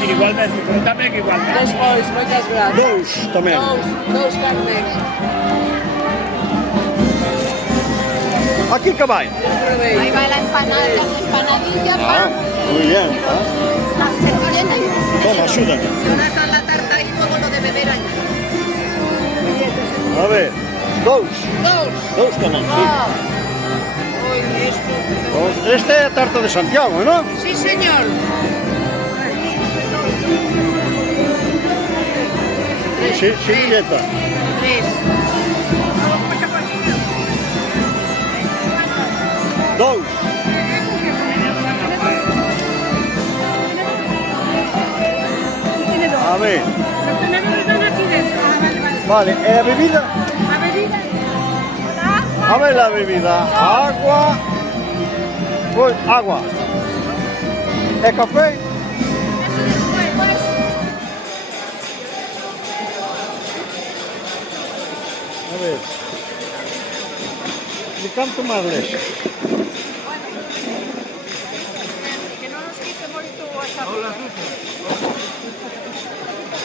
Igualmente, pero tamén igualmente. Despois, moitas gracias. Dous tamén. Dous carnes. Aquí que vai? Ahí va la empanadilla, pan. Muy bien. La servilleta y Toma, ayúdame. una la tarta y luego lo de beber ahí. A ver, dous. Dous tamén, sí. Uy, esto. Este é a tarta de Santiago, non? Sí, señor. Sí, servilleta. Tres. Dous. A ver. Vale, ¿e a bebida? A ver la bebida. Agua. Pues, agua. ¿E café? A ver. De canto máis lexe? Que non nos quite moito esa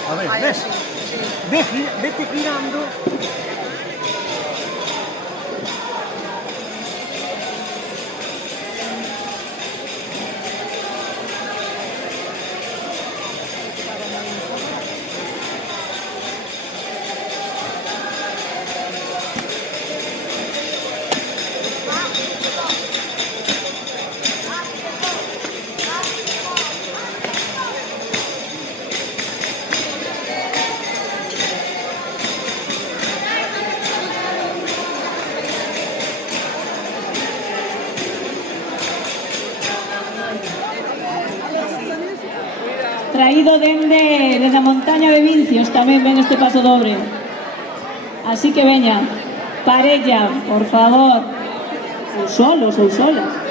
A ver, ves? Vete girando. Traído desde a montaña de Vincios tamén ven este paso dobre. Así que veña, parella, por favor. Ou solos ou solas.